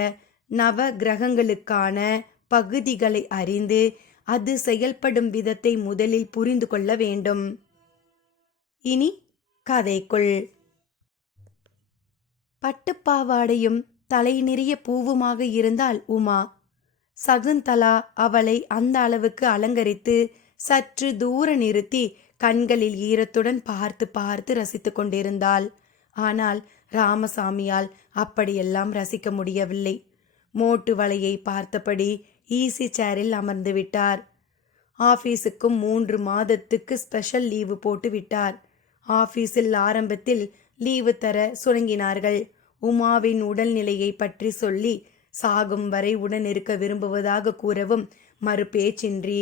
நவ கிரகங்களுக்கான பகுதிகளை அறிந்து அது செயல்படும் விதத்தை முதலில் புரிந்து கொள்ள வேண்டும். இனி கதைக்குள். பட்டுப்பாவாடையும் தலை நிறைய பூவுமாக இருந்தால் உமா. சகுந்தலா அவளை அந்த அளவுக்கு அலங்கரித்து சற்று தூர நிறுத்தி கண்களில் ஈரத்துடன் பார்த்து பார்த்து ரசித்து கொண்டிருந்தாள். ஆனால் ராமசாமியால் அப்படியெல்லாம் ரசிக்க முடியவில்லை. மோட்டு வலையை பார்த்தபடி ஈசி சேரில் அமர்ந்து விட்டார். ஆபீஸுக்கும் 3 மாதத்துக்கு ஸ்பெஷல் லீவு போட்டு விட்டார். ஆபீஸில் ஆரம்பத்தில் லீவு தர சுணங்கினார்கள். உமாவின் உடல்நிலையை பற்றி சொல்லி சாகும் வரை உடன் இருக்க விரும்புவதாக கூறவும் மறு பேச்சின்றி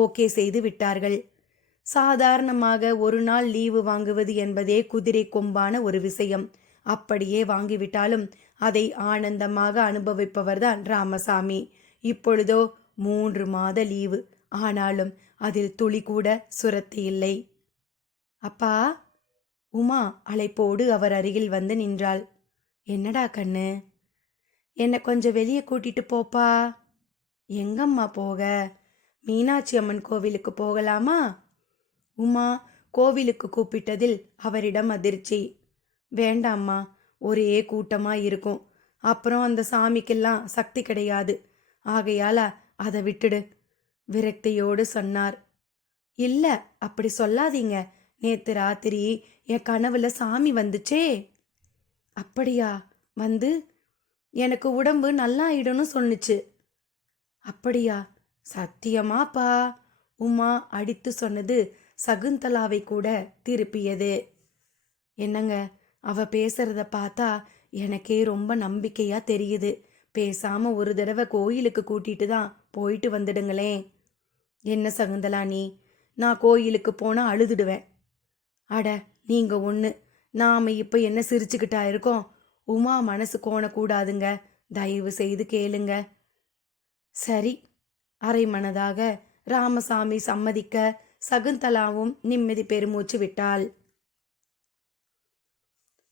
ஓகே செய்து விட்டார்கள். சாதாரணமாக ஒரு நாள் லீவு வாங்குவது என்பதே குதிரை கொம்பான ஒரு விஷயம். அப்படியே வாங்கிவிட்டாலும் அதை ஆனந்தமாக அனுபவிப்பவர்தான் ராமசாமி. இப்பொழுதோ 3 மாத லீவு. ஆனாலும் அதில் துளி கூட சுரத்தி இல்லை. அப்பா. உமா அழைப்போடு அவர் அருகில் வந்து நின்றாள். என்னடா கண்ணு? என்னை கொஞ்சம் வெளியே கூட்டிட்டு போப்பா. எங்கம்மா போக? மீனாட்சி அம்மன் கோவிலுக்கு போகலாமா? உமா கோவிலுக்கு கூப்பிட்டதில் அவரிடம் அதிர்ச்சி. வேண்டாம்மா, ஒரே கூட்டமா இருக்கும். அப்புறம் அந்த சாமிக்கெல்லாம் சக்தி கிடையாது. ஆகையால அதை விட்டுடு, விரக்தியோடு சொன்னார். இல்ல, அப்படி சொல்லாதீங்க. நேத்து ராத்திரி என் கனவுல சாமி வந்துச்சே. அப்படியா? வந்து எனக்கு உடம்பு நல்லாயிடும்னு சொன்னுச்சு. அப்படியா? சத்தியமாப்பா? உமா அடித்து சொன்னது சகுந்தலாவை கூட திருப்பியது. என்னங்க, அவ பேசுறத பார்த்தா எனக்கே ரொம்ப நம்பிக்கையா தெரியுது. பேசாம ஒரு தடவை கோயிலுக்கு கூட்டிட்டு தான் போயிட்டு வந்துடுங்களேன். என்ன சகுந்தலா நீ? நான் கோயிலுக்கு போனா அழுதுடுவேன். அட நீங்க ஒன்று, நாம இப்ப என்ன சிரிச்சுக்கிட்டா இருக்கோம்? உமா மனசு கோணக்கூடாதுங்க. தயவு செய்து கேளுங்க. சரி. அரை மனதாக ராமசாமி சம்மதிக்க சகுந்தலாவும் நிம்மதி பெருமூச்சு விட்டாள்.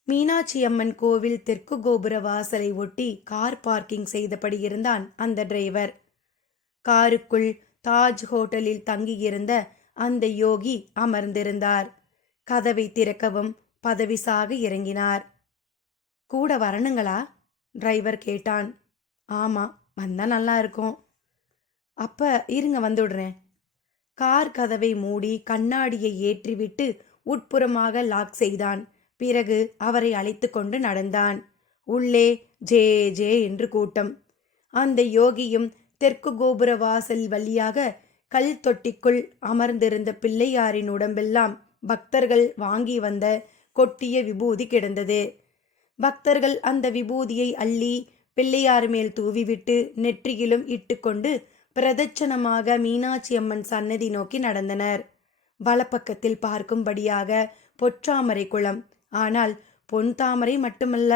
மீனாட்சி அம்மன் கோவில் தெற்கு கோபுர வாசலை ஒட்டி கார் பார்க்கிங் செய்தபடி இருந்தான் அந்த டிரைவர். காருக்குள் தாஜ் ஹோட்டலில் தங்கியிருந்த அந்த யோகி அமர்ந்திருந்தார். கதவை திறக்கவும் பதவிசாக இறங்கினார். கூட வரணுங்களா? டிரைவர் கேட்டான். ஆமா, வந்தா நல்லா இருக்கும். அப்ப இருங்க, வந்துடுறேன். கார் கதவை மூடி கண்ணாடியை ஏற்றிவிட்டு உட்புறமாக லாக் செய்தான். பிறகு அவரை அழைத்து கொண்டு நடந்தான். உள்ளே ஜே ஜே என்று கூட்டம். அந்த யோகியும் தெற்கு கோபுர வாசல் வழியாக கல் தொட்டிக்குள் அமர்ந்திருந்த பிள்ளையாரின் உடம்பெல்லாம் பக்தர்கள் வாங்கி வந்த கொட்டிய விபூதி கிடந்தது. பக்தர்கள் அந்த விபூதியை அள்ளி பிள்ளையார் மேல் தூவிவிட்டு நெற்றியிலும் இட்டுக்கொண்டு பிரதட்சணமாக மீனாட்சி அம்மன் சன்னதி நோக்கி நடந்தனர். வலப்பக்கத்தில் பார்க்கும்படியாக பொற்றாமரை குளம். ஆனால் பொன் தாமரை மட்டுமல்ல,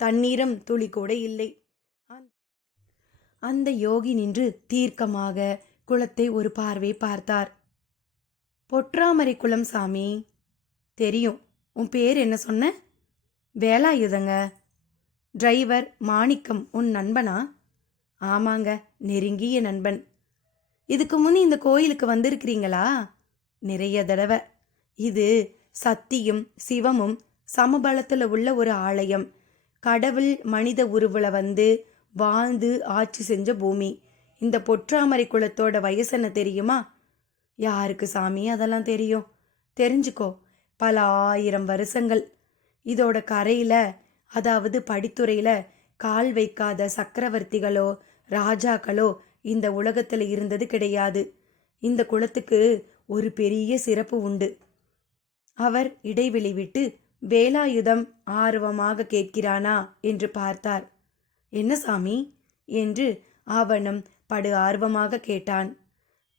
தண்ணீரும் துளி கூட இல்லை. அந்த யோகி நின்று தீர்க்கமாக குளத்தை ஒரு பார்வை பார்த்தார். பொற்றாமரை குளம் சாமி. தெரியும். உன் பேர் என்ன சொன்ன? வேலாயுதங்க. டிரைவர் மாணிக்கம் உன் நண்பனா? ஆமாங்க, நெருங்கிய நண்பன். இதுக்கு முன் இந்த கோயிலுக்கு வந்திருக்கிறீங்களா? நிறைய தடவை. இது சக்தியும் சிவமும் சமபலத்தில் உள்ள ஒரு ஆலயம். கடவுள் மனித உருவுல வந்து வாழ்ந்து ஆட்சி செஞ்ச பூமி. இந்த பொற்றாமரை குளத்தோட வயசென்ன தெரியுமா? யாருக்கு சாமி அதெல்லாம் தெரியும்? தெரிஞ்சுக்கோ, பல 1000 வருஷங்கள். இதோட கரையில, அதாவது படித்துறையில கால் வைக்காத சக்கரவர்த்திகளோ ராஜாக்களோ இந்த உலகத்துல இருந்தது கிடையாது. இந்த குளத்துக்கு ஒரு பெரிய சிறப்பு உண்டு. அவர் இடைவெளி விட்டு வேலாயுதம் ஆர்வமாக கேட்கிறானா என்று பார்த்தார். என்ன சாமி என்று அவனும் படு ஆர்வமாக கேட்டான்.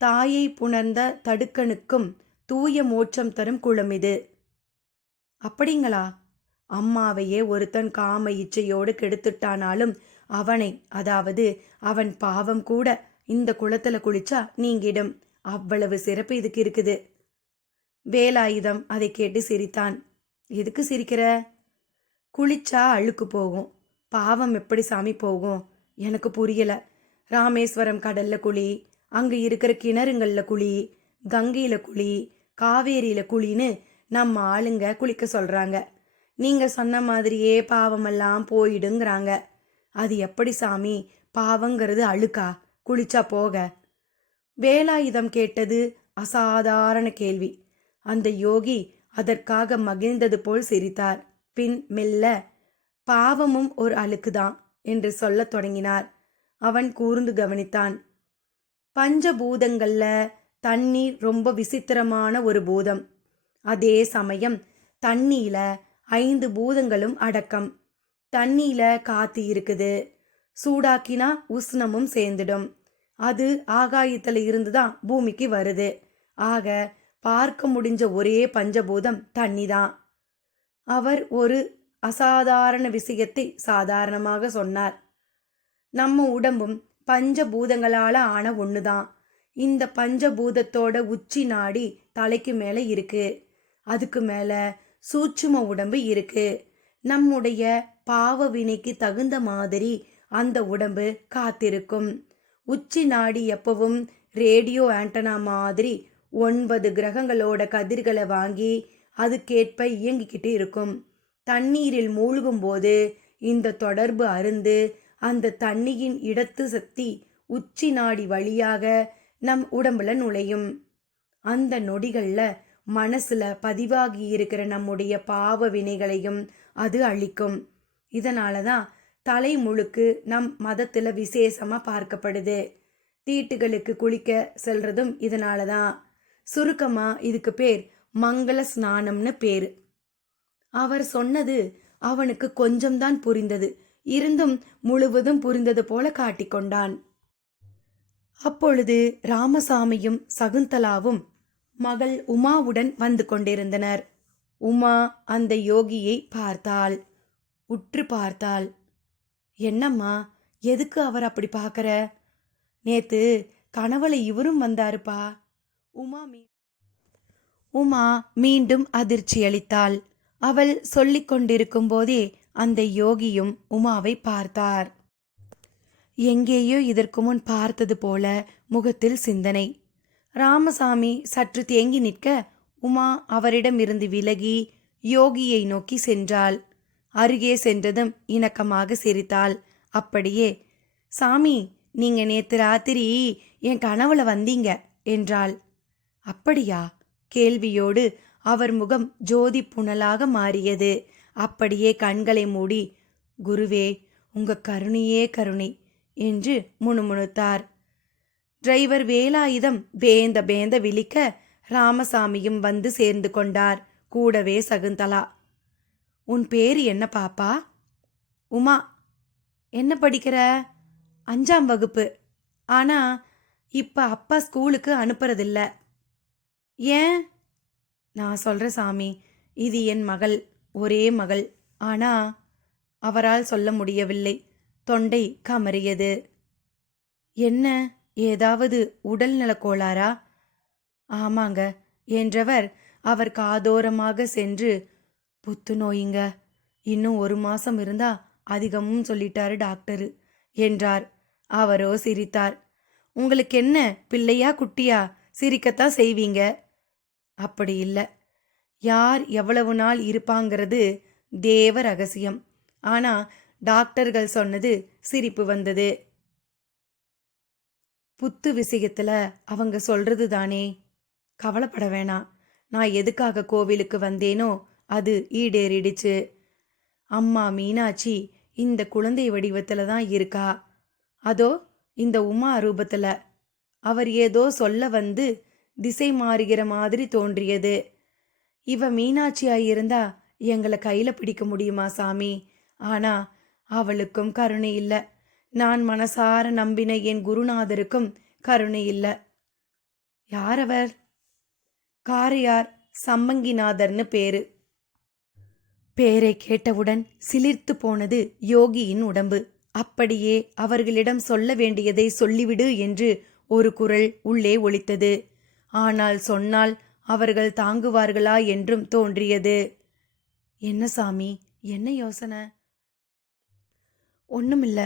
தாயை புணர்ந்த தடுக்கனுக்கும் தூய மோட்சம் தரும் குளம் இது. அப்படிங்களா? அம்மாவையே ஒருத்தன் காம இச்சையோடு கெடுத்துட்டானாலும் அவனை, அதாவது அவன் பாவம் கூட இந்த குளத்துல குளிச்சா நீங்கிடும். அவ்வளவு சிறப்பு இதுக்கு இருக்குது. வேலாயுதம் அதை கேட்டு சிரித்தான். எதுக்கு சிரிக்கிற? குளிச்சா அழுக்கு போகும். பாவம் எப்படி சாமி போகும்? எனக்கு புரியல. ராமேஸ்வரம் கடல்ல குழி, அங்க இருக்கிற கிணறுங்கள்ல குழி, கங்கையில குழி, காவேரியில குழின்னு நம்ம ஆளுங்க குளிக்க சொல்றாங்க. நீங்க சொன்ன மாதிரியே பாவமெல்லாம் போயிடுங்கிறாங்க. அது எப்படி சாமி? பாவங்கிறது அழுக்கா குளிச்சா போக? வேலாயுதம் கேட்டது அசாதாரண கேள்வி. அந்த யோகி அதற்காக மகிழ்ந்தது போல் சிரித்தார். பின் மெல்ல, பாவமும் ஒரு அழுக்குதான் என்று சொல்லத் தொடங்கினார். அவன் கூர்ந்து கவனித்தான். பஞ்சபூதங்கள்ல தண்ணீர் ரொம்ப விசித்திரமான ஒரு பூதம். அதே சமயம் தண்ணியில 5 பூதங்களும் அடக்கம். தண்ணியில காத்து இருக்குது. சூடாக்கினா உஷ்ணமும் சேர்ந்துடும். அது ஆகாயத்துல இருந்துதான் பூமிக்கு வருது. ஆக பார்க்க முடிஞ்ச ஒரே பஞ்சபூதம் தண்ணி தான். அவர் ஒரு அசாதாரண விஷயத்தை சாதாரணமாக சொன்னார். நம்ம உடம்பும் பஞ்சபூதங்களால ஆன ஒண்ணுதான். இந்த பஞ்சபூதத்தோட உச்சி நாடி தலைக்கு மேல இருக்கு. அதுக்கு மேல சூட்சும உடம்பு இருக்கு. நம்முடைய பாவ வினைக்கு தகுந்த மாதிரி அந்த உடம்பு காத்திருக்கும். உச்சி நாடி எப்பவும் ரேடியோ ஆண்டனா மாதிரி 9 கிரகங்களோட கதிர்களை வாங்கி அதுக்கேற்ப இயங்கிக்கிட்டு இருக்கும். தண்ணீரில் மூழ்கும் போது இந்த தொடர்பு அருந்து அந்த தண்ணியின் இடத்து சக்தி உச்சி நாடி வழியாக நம் உடம்புல நுழையும். அந்த நொடிகள்ல மனசுல பதிவாகி இருக்கிற நம்முடைய பாவ வினைகளையும் அது அழிக்கும். இதனாலதான் தலை முழுக்கு நம் மதத்துல விசேஷமா பார்க்கப்படுது. தீட்டுகளுக்கு குளிக்க செல்றதும் இதனாலதான். சுருக்கமா இதுக்கு பேர் மங்கள ஸ்நானம்னு பேரு. அவர் சொன்னது அவனுக்கு கொஞ்சம்தான் புரிந்தது. இருந்தும் முழுவதும் புரிந்தது போல காட்டிக்கொண்டான். அப்பொழுது ராமசாமியும் சகுந்தலாவும் மகள் உமாவுடன் வந்து கொண்டிருந்தனர். உமா அந்த யோகியை பார்த்தாள். உற்று பார்த்தாள். என்னம்மா, எதுக்கு அவர் அப்படி பார்க்கற? நேத்து கனவுல இவரும் வந்தாருப்பா. உமா மீண்டும் அதிர்ச்சி அளித்தாள். அவள் சொல்லிக் கொண்டிருக்கும் போதே அந்த யோகியும் உமாவை பார்த்தார். எங்கேயோ இதற்கு முன் பார்த்தது போல முகத்தில் சிந்தனை. ராமசாமி சற்று தேங்கி நிற்க உமா அவரிடமிருந்து விலகி யோகியை நோக்கி சென்றாள். அருகே சென்றதும் இணக்கமாக சிரித்தாள். அப்படியே, சாமி, நீங்க நேத்து ராத்திரி என் கனவுல வந்தீங்க என்றாள். அப்படியா? கேள்வியோடு அவர் முகம் ஜோதி புனலாக மாறியது. அப்படியே கண்களை மூடி, குருவே, உங்க கருணையே கருணை என்று முணுமுணுத்தார். டிரைவர் வேலாயுதம் பேந்த பேந்த விழிக்க ராமசாமியும் வந்து சேர்ந்து கொண்டார். கூடவே சகுந்தலா. உன் பேரு என்ன பாப்பா உமா, என்ன படிக்கிற? 5ஆம் வகுப்பு. ஆனா இப்ப அப்பா ஸ்கூலுக்கு அனுப்புறதில்ல. ஏன்? நான் சொல்றேன் சாமி, இது என் மகள், ஒரே மகள். ஆனா அவரால் சொல்ல முடியவில்லை. தொண்டை கமறியது. என்ன, ஏதாவது உடல்நலக் கோளாறா? ஆமாங்க என்றவர் அவர் காதோரமாக சென்று, புத்துநோயிங்க. இன்னும் 1 மாசம் இருந்தா அதிகம்னு சொல்லிட்டாரு டாக்டரு என்றார். அவரோ சிரித்தார். உங்களுக்கு என்ன, பிள்ளையா குட்டியா? சிரிக்கத்தான் செய்வீங்க. அப்படி இல்ல. யார் எவ்வளவு நாள் இருப்பாங்கிறது தேவ ரகசியம். ஆனா டாக்டர்கள் சொன்னது சிரிப்பு வந்தது. புத்து விஷயத்துல அவங்க சொல்றது தானே. கவலைப்பட வேணாம். நான் எதுக்காக கோவிலுக்கு வந்தேனோ அது ஈடேறிடுச்சு. அம்மா மீனாட்சி இந்த குழந்தை வடிவத்துல தான் இருக்கா. அதோ இந்த உமா ரூபத்துல. அவர் ஏதோ சொல்ல வந்து திசை மாறுகிற மாதிரி தோன்றியது. இவ மீனாட்சியாயிருந்தா எங்களை கையில பிடிக்க முடியுமா சாமி? ஆனா அவளுக்கும் கருணை இல்ல. நான் மனசார நம்பின என் குருநாதருக்கும் கருணை இல்ல. யாரவர்? காரையார் சம்மங்கிநாதர்னு பேரு. பேரை கேட்டவுடன் சிலிர்த்து போனது யோகியின் உடம்பு. அப்படியே அவர்களிடம் சொல்ல வேண்டியதை சொல்லிவிடு என்று ஒரு குரல் உள்ளே ஒலித்தது. ஆனால் சொன்னால் அவர்கள் தாங்குவார்களா என்றும் தோன்றியது. என்ன சாமி, என்ன யோசனை? ஒண்ணுமில்ல,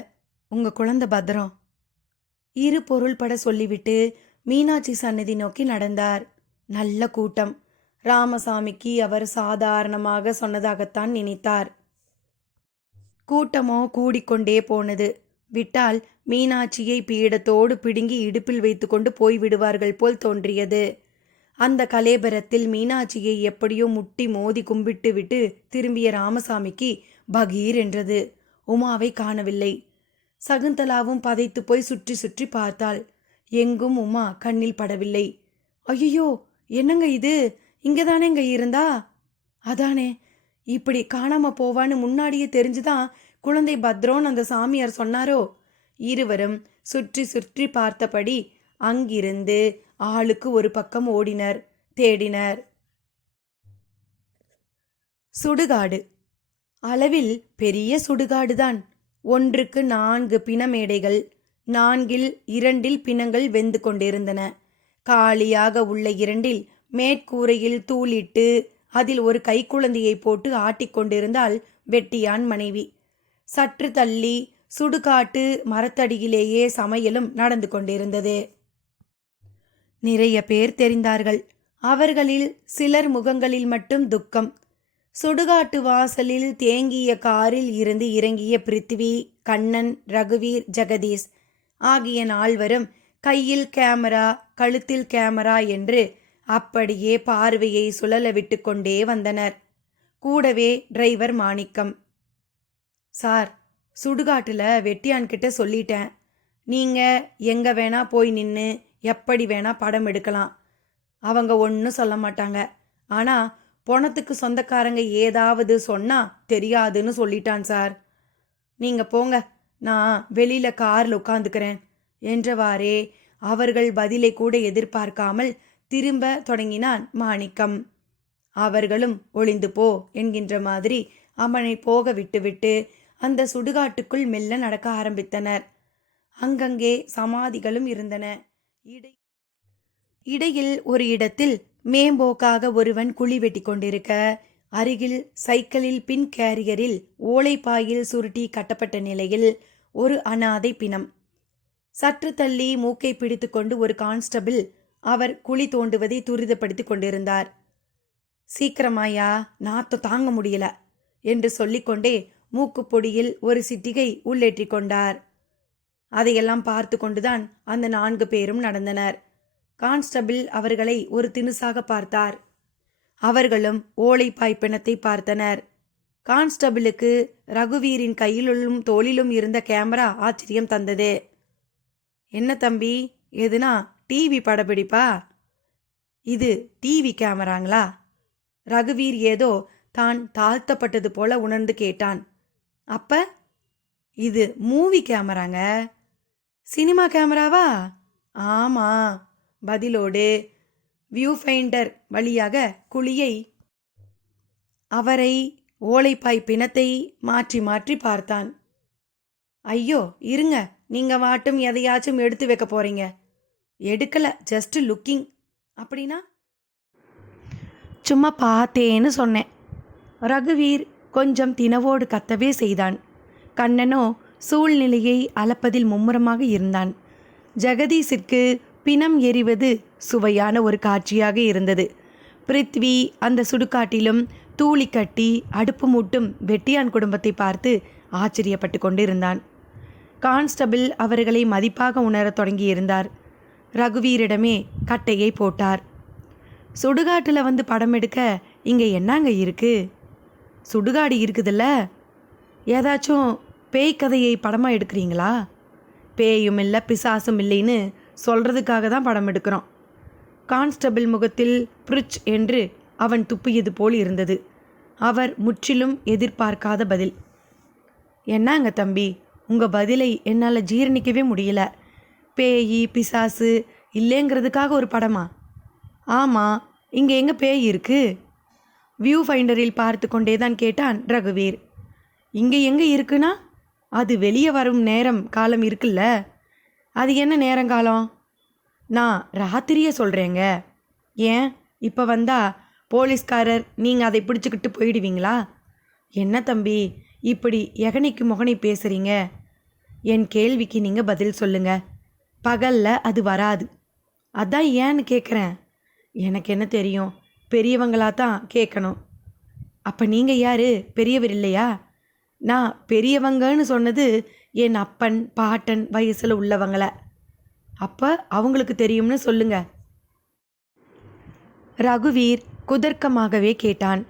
உங்க குழந்தை பத்திரம். இரு பொருள் பட சொல்லிவிட்டு மீனாட்சி சந்நிதி நோக்கி நடந்தார். நல்ல கூட்டம். ராமசாமிக்கு அவர் சாதாரணமாக சொன்னதாகத்தான் நினைத்தார். கூட்டமோ கூடிக்கொண்டே போனது. விட்டால் மீனாட்சியை பீடத்தோடு பிடுங்கி இடுப்பில் வைத்துக்கொண்டு போய்விடுவார்கள் போல் தோன்றியது. அந்த கலேபரத்தில் மீனாட்சியை எப்படியோ முட்டி மோதி கும்பிட்டு விட்டு திரும்பிய ராமசாமிக்கு பகீர் என்றது. உமாவை காணவில்லை. சகுந்தலாவும் பதைத்து போய் சுற்றி சுற்றி பார்த்தாள். எங்கும் உமா கண்ணில் படவில்லை. ஐயோ, என்னங்க இது? இங்கதானேங்க இருந்தா? அதானே, இப்படி காணாம போவான்னு முன்னாடியே தெரிஞ்சுதான் குழந்தை பத்ரோன்னு அந்த சாமியார் சொன்னாரோ? இருவரும் சுற்றி சுற்றி பார்த்தபடி அங்கிருந்து ஆளுக்கு ஒரு பக்கம் ஓடினர், தேடினர். சுடுகாடு. அளவில் பெரிய சுடுகாடுதான். ஒன்றுக்கு 4 பிண மேடைகள். 4இல் 2இல் பிணங்கள் வெந்து கொண்டிருந்தன. காலியாக உள்ள 2இல் மேற்கூரையில் தூளிட்டு அதில் ஒரு கைக்குழந்தையை போட்டு ஆட்டிக்கொண்டிருந்தாள் வெட்டியான் மனைவி. சற்று தள்ளி சுடுகாட்டு மரத்தடியிலேயே சமையலும் நடந்து கொண்டிருந்தது. நிறைய பேர் தெரிந்தார்கள். அவர்களில் சிலர் முகங்களில் மட்டும் துக்கம். சுடுகாட்டு வாசலில் தேங்கிய காரில் இருந்து இறங்கிய பிருத்திவி, கண்ணன், ரகுவீர், ஜெகதீஷ் ஆகிய 4வரும் கையில் கேமரா, கழுத்தில் கேமரா என்று அப்படியே பார்வையை சுழல விட்டு கொண்டே வந்தனர். கூடவே டிரைவர் மாணிக்கம். சார், சுடுகாட்டுல வெட்டியான்கிட்ட சொல்லிட்டேன். நீங்க எங்க வேணா போய் நின்று எப்படி வேணா படம் எடுக்கலாம். அவங்க ஒன்றும் சொல்ல மாட்டாங்க. ஆனா பணத்துக்கு சொந்தக்காரங்க ஏதாவது சொன்னா தெரியாதுன்னு சொல்லிட்டான் சார். நீங்க போங்க, நான் வெளியில கார்ல உட்காந்துக்கிறேன் என்றவாறே அவர்கள் பதிலை கூட எதிர்பார்க்காமல் திரும்ப தொடங்கினான் மாணிக்கம். அவர்களும் ஒளிந்து போ என்கின்ற மாதிரி அவனை போக விட்டுவிட்டு அந்த சுடுகாட்டுக்குள் மெல்ல நடக்க ஆரம்பித்தனர். அங்கங்கே சமாதிகளும் இருந்தன. இடையில் ஒரு இடத்தில் மேம்போக்காக ஒருவன் குழி வெட்டி கொண்டிருக்க, அருகில் சைக்கிளில் பின் கேரியரில் ஓலைப்பாயில் சுருட்டி கட்டப்பட்ட நிலையில் ஒரு அனாதை பிணம். சற்று தள்ளி மூக்கை பிடித்துக்கொண்டு ஒரு கான்ஸ்டபிள் அவர் குழி தோண்டுவதை துரிதப்படுத்தி கொண்டிருந்தார். சீக்கிரமாயா, நாத்தம் தாங்க முடியல என்று சொல்லிக்கொண்டே மூக்குப்பொடியில் ஒரு சிட்டிகை உள்ளேற்றி கொண்டார். அதையெல்லாம் பார்த்து கொண்டுதான் அந்த 4 பேரும் நடந்தனர். கான்ஸ்டபிள் அவர்களை ஒரு தினுசாக பார்த்தார். அவர்களும் ஓலைப்பாய் பிணத்தை பார்த்தனர். கான்ஸ்டபிளுக்கு ரகுவீரின் கையிலும் தோளிலும் இருந்த கேமரா ஆச்சரியம் தந்தது. என்ன தம்பி, எதுனா டிவி படப்பிடிப்பா? இது டிவி கேமராங்களா? ரகுவீர் ஏதோ தான் தாழ்த்தப்பட்டது போல உணர்ந்து கேட்டான். அப்ப இது மூவி கேமராங்க. சினிமா கேமராவா? ஆமாம். பதிலோடு வியூ ஃபைண்டர் வழியாக குழியை, அவரை, ஓலைப்பாய் பிணத்தை மாற்றி மாற்றி பார்த்தான். ஐயோ இருங்க, நீங்க வாட்டும் எதையாச்சும் எடுத்து வைக்க போறீங்க. எடுக்கல, ஜஸ்ட் லுக்கிங். அப்படின்னா? சும்மா பார்த்தேன்னு சொன்னேன். ரகுவீர் கொஞ்சம் தினவோடு கத்தவே செய்தான். கண்ணனோ சூழ்நிலையை அளப்பதில் மும்முரமாக இருந்தான். ஜெகதீஷிற்கு பிணம் எறிவது சுவையான ஒரு காட்சியாக இருந்தது. பிருத்வி அந்த சுடுகாட்டிலும் தூளி கட்டி அடுப்பு மூட்டும் வெட்டியான் குடும்பத்தை பார்த்து ஆச்சரியப்பட்டு கொண்டிருந்தான். கான்ஸ்டபிள் அவர்களை மதிப்பாக உணரத் தொடங்கியிருந்தார். ரகுவீரிடமே கட்டையை போட்டார். சுடுகாட்டில் வந்து படம் எடுக்க இங்கே என்னங்க இருக்கு? சுடுகாடு இருக்குதுல்ல, ஏதாச்சும் பேய் கதையை படமாக எடுக்கிறீங்களா? பேயும் இல்லை பிசாசும் இல்லைன்னு சொல்கிறதுக்காக தான் படம் எடுக்கிறோம். கான்ஸ்டபிள் முகத்தில் பிரிட்ஜ் என்று அவன் துப்பியது போல் இருந்தது. அவர் முற்றிலும் எதிர்பார்க்காத பதில். என்னங்க தம்பி, உங்கள் பதிலை என்னால் ஜீரணிக்கவே முடியல. பேய் பிசாசு இல்லைங்கிறதுக்காக ஒரு படமா? ஆமாம், இங்கே எங்கே பேய் இருக்கு? வியூ ஃபைண்டரில் பார்த்து கொண்டே தான் கேட்டான் ரகுவீர். இங்கே எங்கே இருக்குன்னா, அது வெளியே வரும் நேரம் காலம் இருக்குல்ல. அது என்ன நேரங்காலம்? நான் ராத்திரியே சொல்கிறேங்க. ஏன் இப்போ வந்தா போலீஸ்காரர் நீங்கள் அதை பிடிச்சிக்கிட்டு போயிடுவீங்களா? என்ன தம்பி இப்படி எகனைக்கு முகனை பேசுகிறீங்க? என் கேள்விக்கு நீங்கள் பதில் சொல்லுங்க. பகலில் அது வராது. அதான் ஏன்னு கேட்குறேன். எனக்கு என்ன தெரியும், பெரியவங்களாக தான் கேட்கணும். அப்போ நீங்கள் யார், பெரியவர் இல்லையா? நான் பெரியவங்கன்னு சொன்னது என் அப்பன் பாட்டன் வயசில் உள்ளவங்கள. அப்போ அவங்களுக்கு தெரியும்னு சொல்லுங்க. ரகுவீர் குதர்க்கமாகவே கேட்டான்.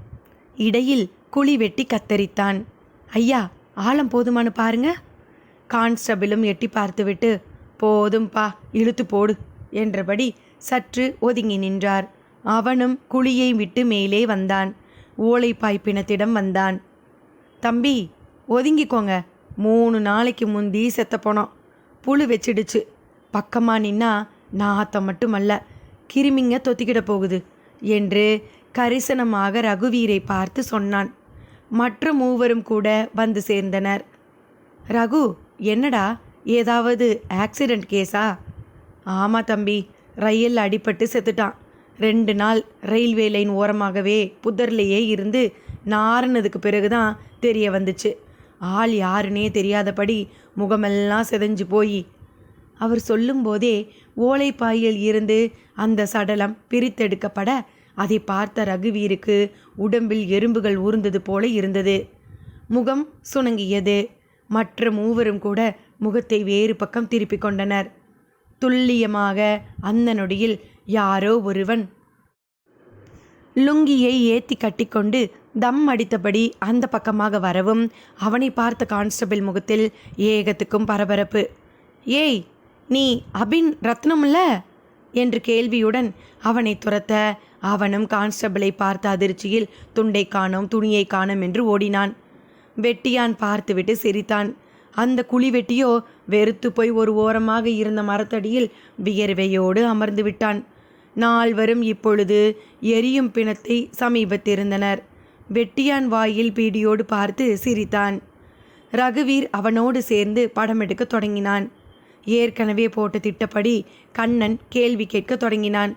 இடையில் குழி வெட்டி கத்தரித்தான். ஐயா, ஆழம் போதுமானு பாருங்க. கான்ஸ்டபிளும் எட்டி பார்த்துவிட்டு போதும்பா, இழுத்து போடு என்றபடி சற்று ஒதுங்கி நின்றார். அவனும் குழியை விட்டு மேலே வந்தான். ஓலைப்பாய் பிணத்திடம் வந்தான். தம்பி ஒதுங்கிக்கோங்க, 3 நாளைக்கு முந்தி செத்த போனோம். புழு வச்சிடுச்சு. பக்கமாக நின்னா நாத்தம் மட்டுமல்ல, கிருமிங்க தொத்திக்கிட போகுது என்று கரிசனமாக ரகுவீரை பார்த்து சொன்னான். மற்ற மூவரும் கூட வந்து சேர்ந்தனர். ரகு, என்னடா, ஏதாவது ஆக்சிடெண்ட் கேஸா? ஆமாம் தம்பி, ரயில் அடிபட்டு செத்துட்டான். 2 நாள் ரயில்வே லைன் ஓரமாகவே புதர்லேயே இருந்து நாரினதுக்கு பிறகுதான் தெரிய வந்துச்சு. ஆள் யாருன்னே தெரியாதபடி முகமெல்லாம் செதஞ்சு போய். அவர் சொல்லும்போதே ஓலைப்பாயில் இருந்து அந்த சடலம் பிரித்தெடுக்கப்பட அதை பார்த்த ரகுவீருக்கு உடம்பில் எறும்புகள் ஊர்ந்தது போல இருந்தது. முகம் சுணங்கியது. மற்ற மூவரும் கூட முகத்தை வேறு பக்கம் திருப்பிக் கொண்டனர். துல்லியமாக அந்த நொடியில் யாரோ ஒருவன் லுங்கியை ஏத்தி கட்டிக்கொண்டு தம் அடித்தபடி அந்த பக்கமாக வரவும் அவனை பார்த்த கான்ஸ்டபிள் முகத்தில் ஏகத்துக்கும் பரபரப்பு. ஏய், நீ அபின் ரத்னம்ல என்று கேள்வியுடன் அவனை துரத்த அவனும் கான்ஸ்டபிளை பார்த்த அதிர்ச்சியில் துண்டை காணோம் துணியை காணோம் என்று ஓடினான். வெட்டியான் பார்த்துவிட்டு சிரித்தான். அந்த குழி வெட்டியோ வெறுத்து போய் ஒரு ஓரமாக இருந்த மரத்தடியில் வியர்வையோடு அமர்ந்து விட்டான். நால்வரும் இப்பொழுது எரியும் பிணத்தை சமீபத்திருந்தனர். வெட்டியான் வாயில் பீடியோடு பார்த்து சிரித்தான். ரகுவீர் அவனோடு சேர்ந்து படம் எடுக்க தொடங்கினான். ஏற்கனவே போட்ட திட்டப்படி கண்ணன் கேள்வி கேட்க தொடங்கினான்.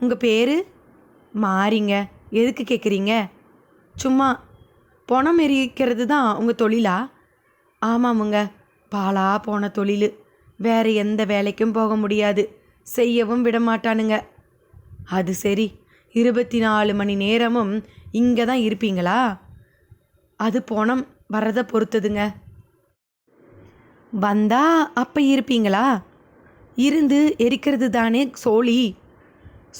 உங்கள் பேர்? மாறிங்க. எதுக்கு கேட்குறீங்க? சும்மா. பணம் எரிக்கிறது தான் உங்கள் தொழிலா? ஆமாமுங்க, பாலா போன தொழில். வேறு எந்த வேலைக்கும் போக முடியாது, செய்யவும் விடமாட்டானுங்க. அது சரி, 24 மணி நேரமும் இங்கே தான் இருப்பீங்களா? அது பணம் வர்றதை பொறுத்ததுங்க. வந்தா அப்போ இருப்பீங்களா? இருந்து எரிக்கிறது தானே சோழி.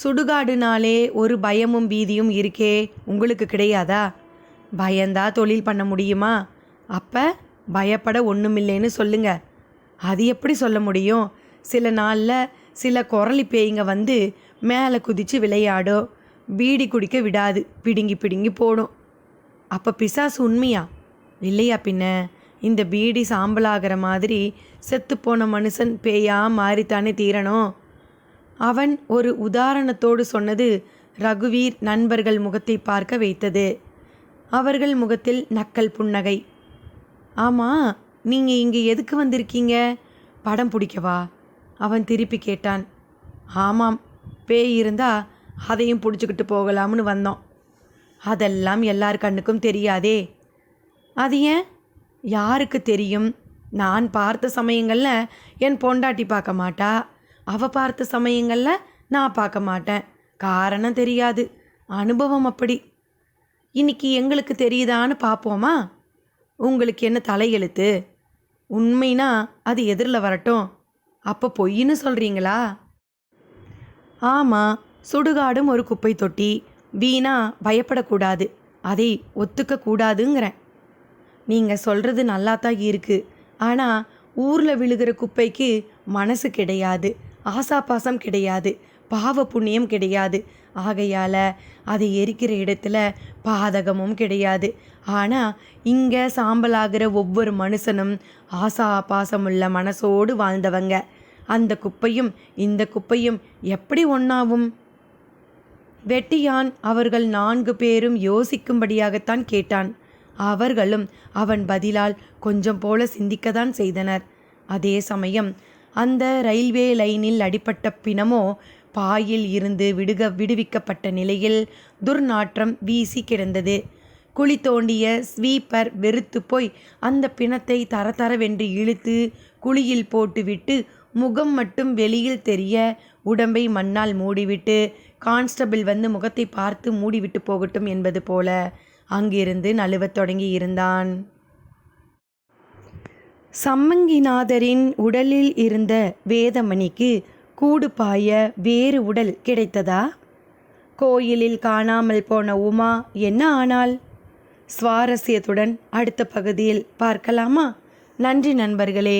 சுடுகாடுனாலே ஒரு பயமும் பீதியும் இருக்கே, உங்களுக்கு கிடையாதா? பயந்தா தொழில் பண்ண முடியுமா? அப்போ பயப்பட ஒன்றுமில்லைன்னு சொல்லுங்க. அது எப்படி சொல்ல முடியும்? சில நாளில் சில குரலி பேய்ங்க வந்து மேலே குதித்து விளையாடும். பீடி குடிக்க விடாது, பிடுங்கி பிடுங்கி போடும். அப்போ பிசாசு உண்மையா? இல்லையா பின்ன? இந்த பீடி சாம்பலாகிற மாதிரி செத்துப்போன மனுஷன் பேயா மாறித்தானே தீரணும். அவன் ஒரு உதாரணத்தோடு சொன்னது ரகுவீர் நண்பர்கள் முகத்தை பார்க்க வைத்தது. அவர்கள் முகத்தில் நக்கல் புன்னகை. ஆமாம், நீங்கள் இங்கே எதுக்கு வந்திருக்கீங்க? படம் பிடிக்கவா? அவன் திருப்பி கேட்டான். ஆமாம், பேய் இருந்தா அதையும் பிடிச்சிக்கிட்டு போகலாம்னு வந்தோம். அதெல்லாம் எல்லார் கண்ணுக்கும் தெரியாதே. அது ஏன்? யாருக்கு தெரியும்? நான் பார்த்த சமயங்களில் என் பொண்டாட்டி பார்க்க மாட்டா, அவள் பார்த்த சமயங்களில் நான் பார்க்க மாட்டேன். காரணம் தெரியாது, அனுபவம் அப்படி. இன்னைக்கு எங்களுக்கு தெரியுதான்னு பார்ப்போமா? உங்களுக்கு என்ன தலையெழுத்து? உண்மைனா அது எதிரில் வரட்டும். அப்போ பொய்ன்னு சொல்கிறீங்களா? ஆமாம், சுடுகாடும் ஒரு குப்பை தொட்டி. வீணா பயப்படக்கூடாது, அதை ஒத்துக்கக்கூடாதுங்கிறேன். நீங்கள் சொல்கிறது நல்லா தான் இருக்குது. ஆனால் ஊரில் விழுகிற குப்பைக்கு மனசு கிடையாது, ஆசாபாசம் கிடையாது, பாவ புண்ணியம் கிடையாது. ஆகையால் அதை எரிக்கிற இடத்துல பாதகமும் கிடையாது. ஆனால் இங்கே சாம்பலாகிற ஒவ்வொரு மனுஷனும் ஆசாபாசமுள்ள மனசோடு வாழ்ந்தவங்க. அந்த குப்பையும் இந்த குப்பையும் எப்படி ஒன்றாவும்? வெட்டியான் அவர்கள் 4 பேரும் யோசிக்கும்படியாகத்தான் கேட்டான். அவர்களும் அவன் பதிலால் கொஞ்சம் போல சிந்திக்கத்தான் செய்தனர். அதே சமயம் அந்த ரயில்வே லைனில் அடிப்பட்ட பிணமோ பாயில் இருந்து விடுவிக்கப்பட்ட நிலையில் துர்நாற்றம் வீசி கிடந்தது. குழி தோண்டிய ஸ்வீப்பர் வெறுத்து போய் அந்த பிணத்தை தரதரவென்று இழுத்து குழியில் போட்டுவிட்டு முகம் மட்டும் வெளியில் தெரிய உடம்பை மண்ணால் மூடிவிட்டு கான்ஸ்டபிள் வந்து முகத்தை பார்த்து மூடிவிட்டு போகட்டும் என்பது போல அங்கிருந்து நழுவத் தொடங்கி இருந்தான். சம்மங்கிநாதரின் உடலில் இருந்த வேதமணிக்கு கூடு பாய வேறு உடல் கிடைத்ததா? கோயிலில் காணாமல் போன உமா என்ன ஆனாள்? சுவாரஸ்யத்துடன் அடுத்த பகுதியில் பார்க்கலாமா? நன்றி நண்பர்களே.